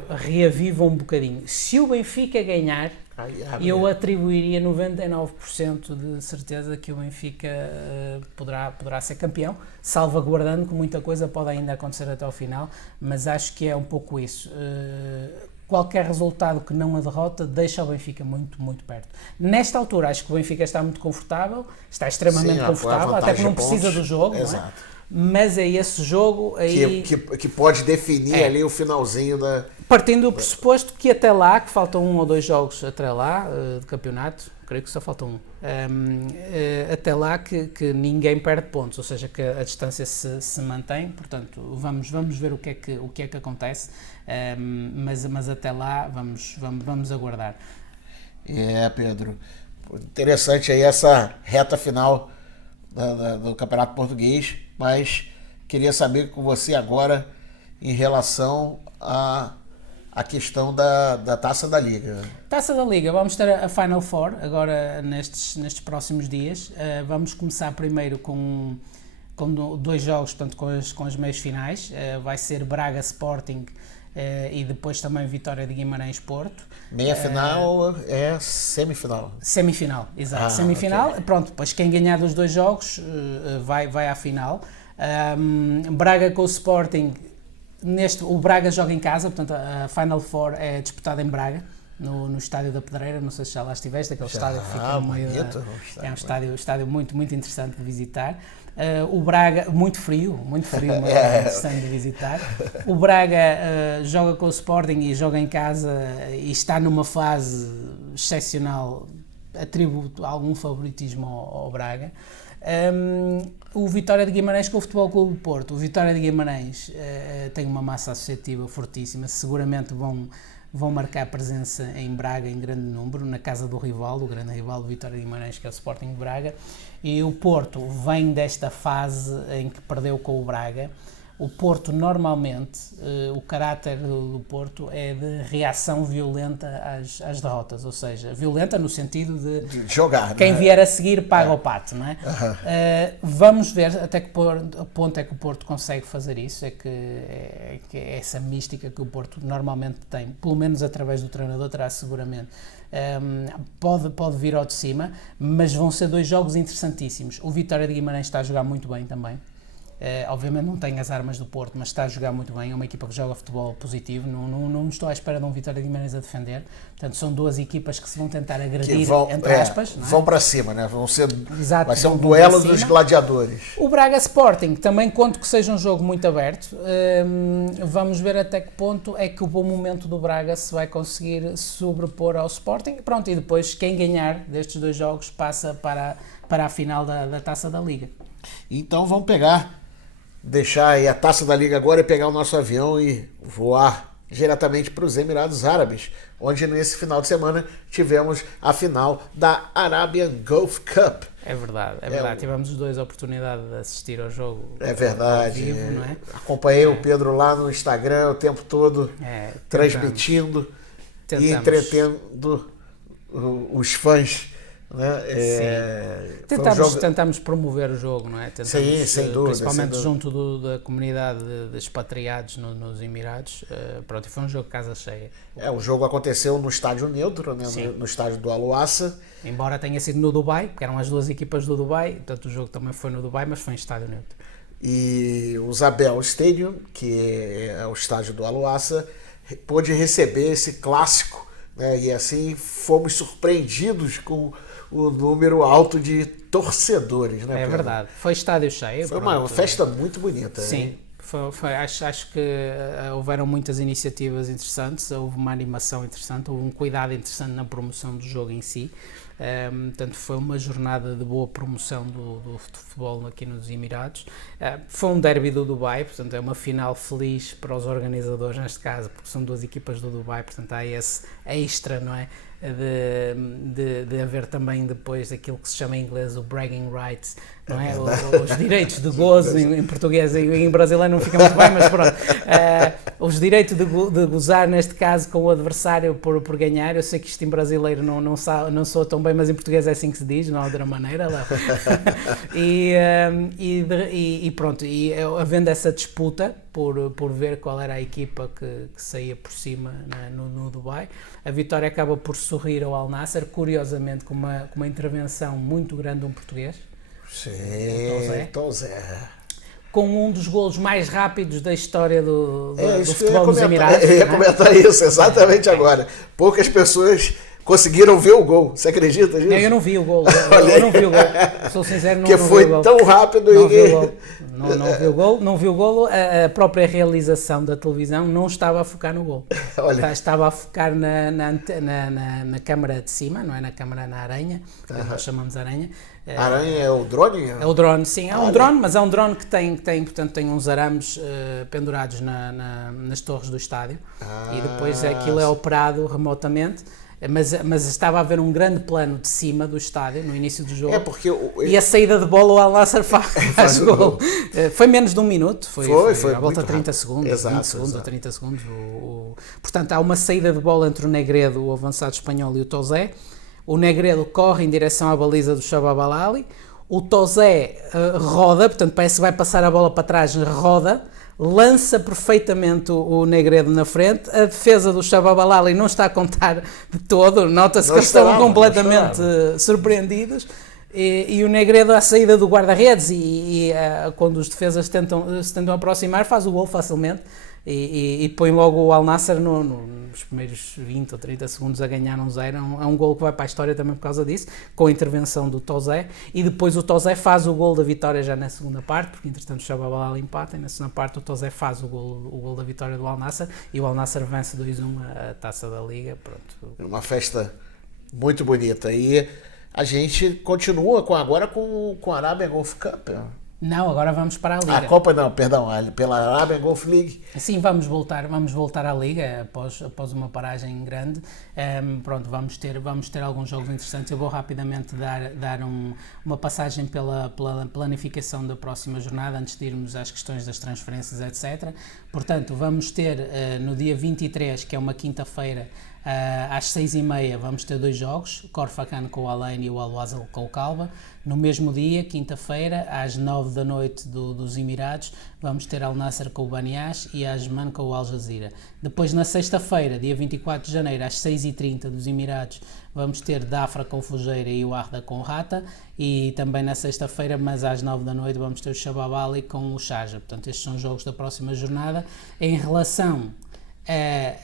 reaviva um bocadinho. Se o Benfica ganhar, eu atribuiria 99% de certeza que o Benfica poderá ser campeão, salvaguardando que muita coisa pode ainda acontecer até ao final, mas acho que é um pouco isso. Qualquer resultado que não a derrota deixa o Benfica muito perto. Nesta altura acho que o Benfica está muito confortável, está extremamente confortável, até que não precisa do jogo, não é? Mas é esse jogo aí que pode definir ali o finalzinho da... Partindo do pressuposto que até lá, que faltam 1 ou 2 jogos até lá de campeonato, creio que só falta 1, até lá que ninguém perde pontos, ou seja, que a distância se mantém. Portanto, vamos ver o que é que acontece, mas até lá vamos aguardar. Pedro, interessante aí essa reta final do Campeonato Português, mas queria saber com você agora em relação a questão da Taça da Liga. Taça da Liga, vamos ter a Final Four agora nestes próximos dias. Vamos começar primeiro com 2 jogos, portanto com as meias finais. Vai ser Braga Sporting e depois também Vitória de Guimarães Porto. Meia final é semifinal. Semifinal, exato. Semifinal, okay. Pronto, depois quem ganhar dos 2 jogos vai à final. Braga com o Sporting. O Braga joga em casa, portanto a Final Four é disputada em Braga, no Estádio da Pedreira. Não sei se já lá estiveste, aquele estádio que fica no meio é um estádio muito interessante de visitar. O Braga, muito frio, mas é interessante de visitar. O Braga joga com o Sporting e joga em casa e está numa fase excepcional. Atribuo algum favoritismo ao Braga. O Vitória de Guimarães com o Futebol Clube do Porto. O Vitória de Guimarães tem uma massa associativa fortíssima, seguramente vão marcar presença em Braga em grande número, na casa do rival, o grande rival do Vitória de Guimarães, que é o Sporting de Braga. E o Porto vem desta fase em que perdeu com o Braga. O Porto, normalmente, o caráter do Porto é de reação violenta às derrotas, ou seja, violenta no sentido de jogar. Quem vier a seguir paga o pato, não é? Vamos ver até que ponto é que o Porto consegue fazer isso, é essa mística que o Porto normalmente tem, pelo menos através do treinador, terá seguramente. Pode vir ao de cima, mas vão ser 2 jogos interessantíssimos. O Vitória de Guimarães está a jogar muito bem também. Obviamente não tem as armas do Porto, mas está a jogar muito bem. É uma equipa que joga futebol positivo. Não estou à espera de um Vitória de Guimarães a defender. Portanto, são 2 equipas que se vão tentar agredir, entre aspas. Não é? Vão para cima, né? Vai ser um duelo dos gladiadores. O Braga Sporting, também conto que seja um jogo muito aberto. Vamos ver até que ponto é que o bom momento do Braga se vai conseguir sobrepor ao Sporting. Pronto, e depois quem ganhar destes 2 jogos passa para a final da Taça da Liga. Então vamos deixar aí a Taça da Liga agora e pegar o nosso avião e voar diretamente para os Emirados Árabes, onde nesse final de semana tivemos a final da Arabian Gulf Cup. É verdade. Tivemos os 2 a oportunidade de assistir ao jogo. É verdade. Ao vivo, não é? Acompanhei o Pedro lá no Instagram o tempo todo, transmitindo e entretendo os fãs Né? Tentámos promover o jogo, não é? Sim, sem dúvida. Principalmente sem dúvida. junto da comunidade de expatriados nos Emirados. Pronto, e foi um jogo de casa cheia. O jogo aconteceu no estádio neutro, né? No estádio do Al-Wassa. Embora tenha sido no Dubai, porque eram as duas equipas do Dubai, portanto o jogo também foi no Dubai, mas foi em estádio neutro. E o Zabel Stadium, que é o estádio do Al-Wassa, pôde receber esse clássico, né? E assim fomos surpreendidos com o número alto de torcedores, né? É verdade, foi estádio cheio. Foi uma festa muito bonita. Sim, acho que houveram muitas iniciativas interessantes, houve uma animação interessante, houve um cuidado interessante na promoção do jogo em si. Portanto, foi uma jornada de boa promoção do futebol aqui nos Emirados. Foi um derby do Dubai, portanto é uma final feliz para os organizadores neste caso, porque são duas equipas do Dubai, portanto há esse extra, não é? De haver também depois aquilo que se chama em inglês o bragging rights, não é? Os direitos de gozo em português e em brasileiro não fica muito bem, mas pronto. Os direitos de gozar, neste caso, com o adversário por ganhar. Eu sei que isto em brasileiro não soa tão bem, mas em português é assim que se diz, não há outra maneira. E pronto, e havendo essa disputa por ver qual era a equipa que saía por cima no Dubai, a vitória acaba por sorrir ao Al Nassr, curiosamente com uma intervenção muito grande de um português. Sim, Tozé. Com um dos golos mais rápidos da história do futebol dos Emirados. Eu ia comentar isso exatamente agora. Poucas pessoas conseguiram ver o gol. Você acredita nisso? Eu não vi o gol. Eu não vi o gol. Sou sincero, não vi o gol. Porque foi tão rápido. Não vi o gol. Não vi o gol. A própria realização da televisão não estava a focar no gol. Estava a focar na câmara de cima, não é? Na câmara na aranha, que nós chamamos aranha. A aranha é o drone? É o drone, sim. É um drone, mas é um drone que portanto, tem uns arames pendurados nas torres do estádio. E depois aquilo é operado remotamente. Mas estava a haver um grande plano de cima do estádio no início do jogo. E a saída de bola, o Al Nassr faz gol. Foi menos de um minuto, foi à volta de 30 segundos, exato, 20 segundos ou 30 segundos. Portanto, há uma saída de bola entre o Negredo, o avançado espanhol, e o Tozé. O Negredo corre em direção à baliza do Shabab Al-Ali. O Tozé roda, portanto parece que vai passar a bola para trás, roda, lança perfeitamente o Negredo na frente. A defesa do Shabab Al-Ali não está a contar de todo, nota-se que eles estão completamente surpreendidos. E o Negredo, à saída do guarda-redes, quando os defesas se tentam aproximar, faz o gol facilmente. E põe logo o Al Nassr nos primeiros 20 ou 30 segundos a ganhar 1-0. É um gol que vai para a história também por causa disso, com a intervenção do Tozé. E depois o Tozé faz o gol da vitória já na segunda parte, porque entretanto o Shabab Al-Ali empata, e na segunda parte o Tozé faz o gol da vitória do Al Nassr, e o Al Nassr vence 2-1 a taça da Liga. Pronto. Uma festa muito bonita. E a gente continua agora com a Arabian Golf Cup. Não, agora vamos para a Liga. A Copa não, perdão, pela Arabian Golf League. Sim, vamos voltar à Liga após uma paragem grande. Pronto, vamos ter alguns jogos interessantes. Eu vou rapidamente dar uma passagem pela planificação da próxima jornada, antes de irmos às questões das transferências, etc. Portanto, vamos ter no dia 23, que é uma quinta-feira, às 6h30, vamos ter 2 jogos, Corfacan com o Al Ain e o Al Wasl com o Calba. No mesmo dia, quinta-feira, às 9 da noite dos Emirados, vamos ter Al Nassr com o Banias e a Ajman com o Al Jazeera. Depois, na sexta-feira, dia 24 de janeiro, às 6h30 dos Emirados, vamos ter Dafra com o Fujeira e o Arda com o Rata. E também na sexta-feira, mas às 9 da noite, vamos ter o Shabab Ali com o Sharjah. Portanto, estes são os jogos da próxima jornada. Em relação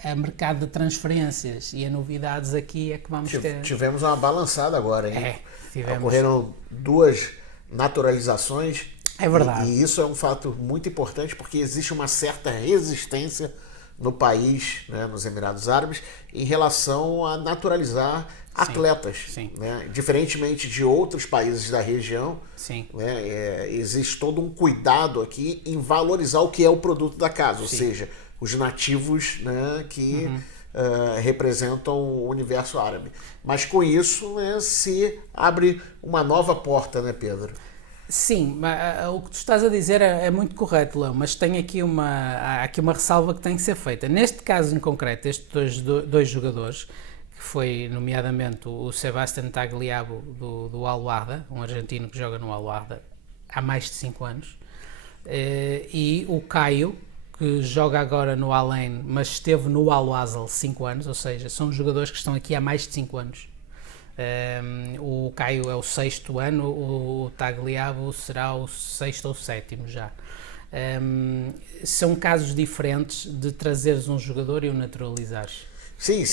a mercado de transferências e a novidades aqui é que vamos ter... Tivemos uma balançada agora, hein? Tivemos. Ocorreram 2 naturalizações. É verdade. E isso é um fato muito importante, porque existe uma certa resistência no país, né, nos Emirados Árabes, em relação a naturalizar atletas. Sim. Né? Diferentemente de outros países da região, sim, né, existe todo um cuidado aqui em valorizar o que é o produto da casa, ou seja, os nativos, né, que representam o universo árabe. Mas com isso, né, se abre uma nova porta, né, Pedro? Sim, o que tu estás a dizer é muito correto, Léo, mas tem aqui há aqui uma ressalva que tem que ser feita. Neste caso em concreto, estes dois jogadores, que foi nomeadamente o Sebastián Tagliabo do Al-Wahda, um argentino que joga no Al-Wahda há mais de 5 anos, e o Caio, que joga agora no Al-Ain, mas esteve no Al-Wasl 5 anos, ou seja, são jogadores que estão aqui há mais de 5 anos. O Caio é o 6º ano, o Tagliabo será o 6º ou 7º já. São casos diferentes de trazeres um jogador e o naturalizares. Sim,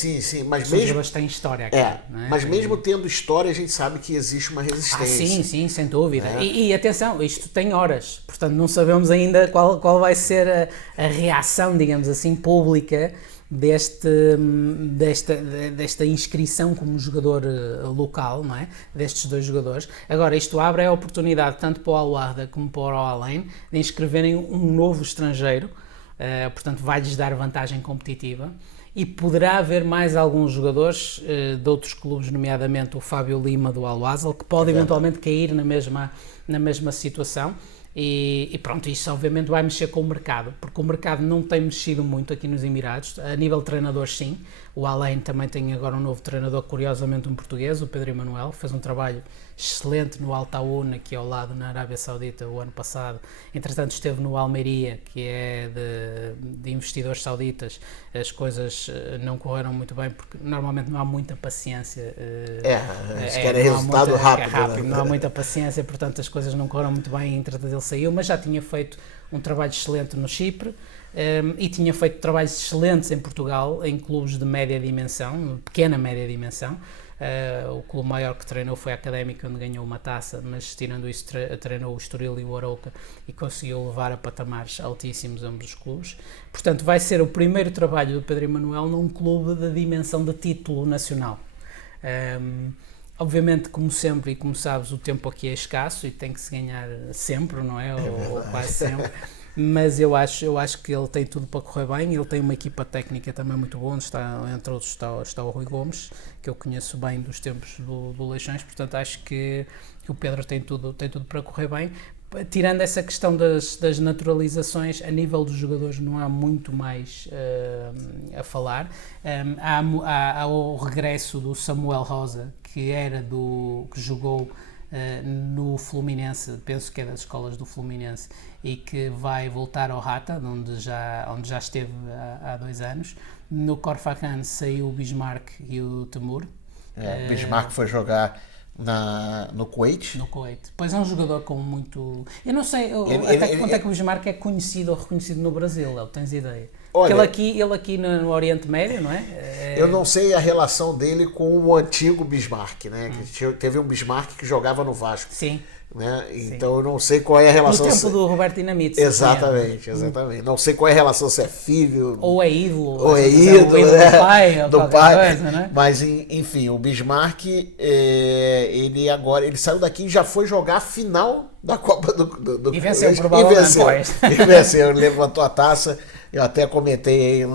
mas Os mesmo... jogadores têm história aqui. Não é? Mas mesmo tendo história, a gente sabe que existe uma resistência. Sim, sem dúvida. E atenção, isto tem horas, portanto não sabemos ainda qual vai ser a reação, digamos assim, pública desta inscrição como jogador local, não é? Destes 2 jogadores. Agora, isto abre a oportunidade tanto para o Al-Wahda como para o Al-Ain de inscreverem um novo estrangeiro, portanto vai-lhes dar vantagem competitiva. E poderá haver mais alguns jogadores de outros clubes, nomeadamente o Fábio Lima do Al-Wasl, que pode eventualmente cair na mesma situação. E pronto, isso obviamente vai mexer com o mercado, porque o mercado não tem mexido muito aqui nos Emirados. A nível de treinadores, sim. O Al-Ain também tem agora um novo treinador, curiosamente um português, o Pedro Emanuel, fez um trabalho excelente no Al Tawoun, aqui ao lado na Arábia Saudita, o ano passado. Entretanto esteve no Almeria, que é de investidores sauditas. As coisas não correram muito bem, porque normalmente não há muita paciência. Eles querem resultado rápido. Não há muita paciência, portanto as coisas não correram muito bem. Entretanto ele saiu, mas já tinha feito um trabalho excelente no Chipre. E tinha feito trabalhos excelentes em Portugal, em clubes de média dimensão, pequena média dimensão. O clube maior que treinou foi a Académica, onde ganhou uma taça, mas tirando isso treinou o Estoril e o Arouca e conseguiu levar a patamares altíssimos ambos os clubes. Portanto, vai ser o primeiro trabalho do Pedro Emanuel num clube de dimensão de título nacional. Obviamente, como sempre, e como sabes, o tempo aqui é escasso e tem que se ganhar sempre, não é? Ou quase sempre. Mas eu acho que ele tem tudo para correr bem. Ele tem uma equipa técnica também muito boa, onde entre outros está o Rui Gomes, que eu conheço bem dos tempos do Leixões, portanto acho que o Pedro tem tudo para correr bem. Tirando essa questão das naturalizações, a nível dos jogadores não há muito mais a falar. Há o regresso do Samuel Rosa, que jogou no Fluminense, penso que é das escolas do Fluminense, e que vai voltar ao Rata, onde já esteve há 2 anos. No Corfacan saiu o Bismarck e o Temur. O Bismarck foi jogar no Kuwait. No Kuwait. Pois é um jogador com muito... Eu não sei até que ponto é que o Bismarck é conhecido ou reconhecido no Brasil, tens ideia? Olha, ele aqui no Oriente Médio, não é? Eu não sei a relação dele com o antigo Bismarck, né? Que teve um Bismarck que jogava no Vasco. Sim. Né? Então eu não sei qual é a relação. No tempo do Roberto Dinamite. Exatamente. Não sei qual é a relação, se é filho. Ou é ídolo. Ou é ídolo, do pai. Do pai. Coisa, né? Mas enfim, o Bismarck, ele saiu daqui e já foi jogar a final da Copa do E venceu provavelmente. E venceu, levantou a taça. Eu até comentei aí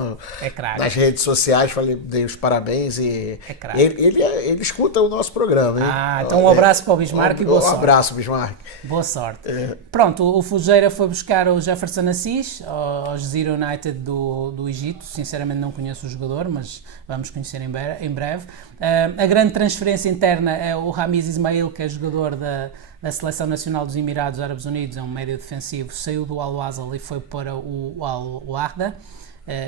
nas redes sociais, dei os parabéns e ele escuta o nosso programa. Hein? Então um abraço para o Bismarck e boa sorte. Um abraço, Bismarck. Boa sorte. Pronto, o Fujeira foi buscar o Jefferson Assis ao Jazeera United do Egito. Sinceramente não conheço o jogador, mas vamos conhecer em breve. A grande transferência interna é o Ramiz Ismail, que é jogador da Seleção Nacional dos Emirados Árabes Unidos, é um médio defensivo, saiu do Al-Wasl e foi para o Al-Wahda,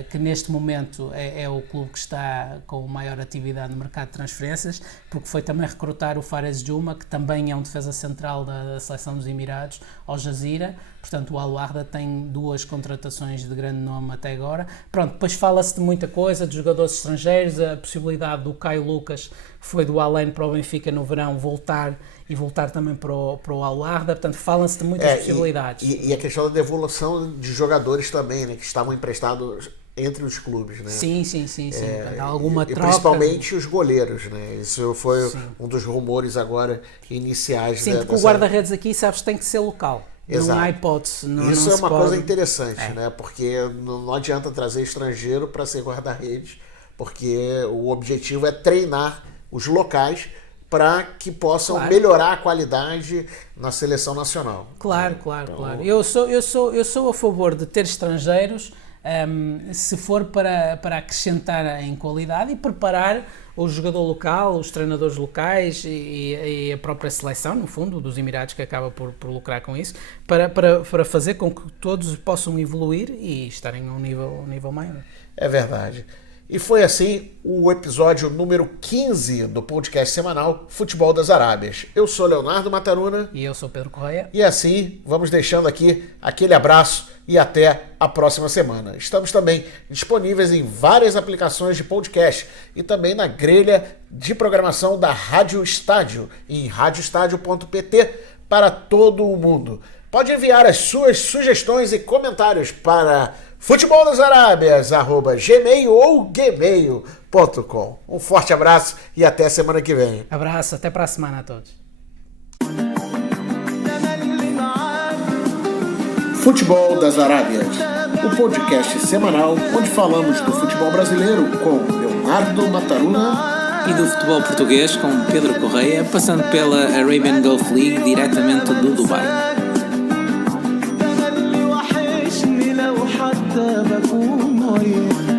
que neste momento é o clube que está com maior atividade no mercado de transferências, porque foi também recrutar o Fares Juma, que também é um defesa central da Seleção dos Emirados, ao Jazeera. Portanto, o Al-Wahda tem 2 contratações de grande nome até agora. Pronto, depois fala-se de muita coisa, de jogadores estrangeiros, a possibilidade do Caio Lucas, que foi do Al-Ain para o Benfica no verão, voltar também para o Al-Wahda. Portanto, falam-se de muitas possibilidades. E a questão da devolução de jogadores também, né, que estavam emprestados entre os clubes, né? Sim. Há alguma troca. Principalmente os goleiros, né? Isso foi um dos rumores agora iniciais. Sim, porque o guarda-redes aqui, sabes, tem que ser local. Exato. Não há hipótese. Isso é uma coisa interessante, né? Porque não adianta trazer estrangeiro para ser guarda-redes, porque o objetivo é treinar os locais para que possam melhorar a qualidade na seleção nacional. Claro. Eu sou a favor de ter estrangeiros se for para acrescentar em qualidade e preparar o jogador local, os treinadores locais e a própria seleção, no fundo, dos Emirados, que acaba por lucrar com isso, para fazer com que todos possam evoluir e estarem a um nível maior. É verdade. E foi assim o episódio número 15 do podcast semanal Futebol das Arábias. Eu sou Leonardo Mataruna. E eu sou Pedro Correia. E assim, vamos deixando aqui aquele abraço e até a próxima semana. Estamos também disponíveis em várias aplicações de podcast e também na grelha de programação da Rádio Estádio, em radioestádio.pt para todo o mundo. Pode enviar as suas sugestões e comentários para futeboldasarabias@gmail ou gmail.com. Um forte abraço e até semana que vem. Abraço, até para a semana a todos. Futebol das Arábias, o podcast semanal onde falamos do futebol brasileiro com Leonardo Mataruna e do futebol português com Pedro Correia, passando pela Arabian Gulf League diretamente do Dubai. حتى بكون وياك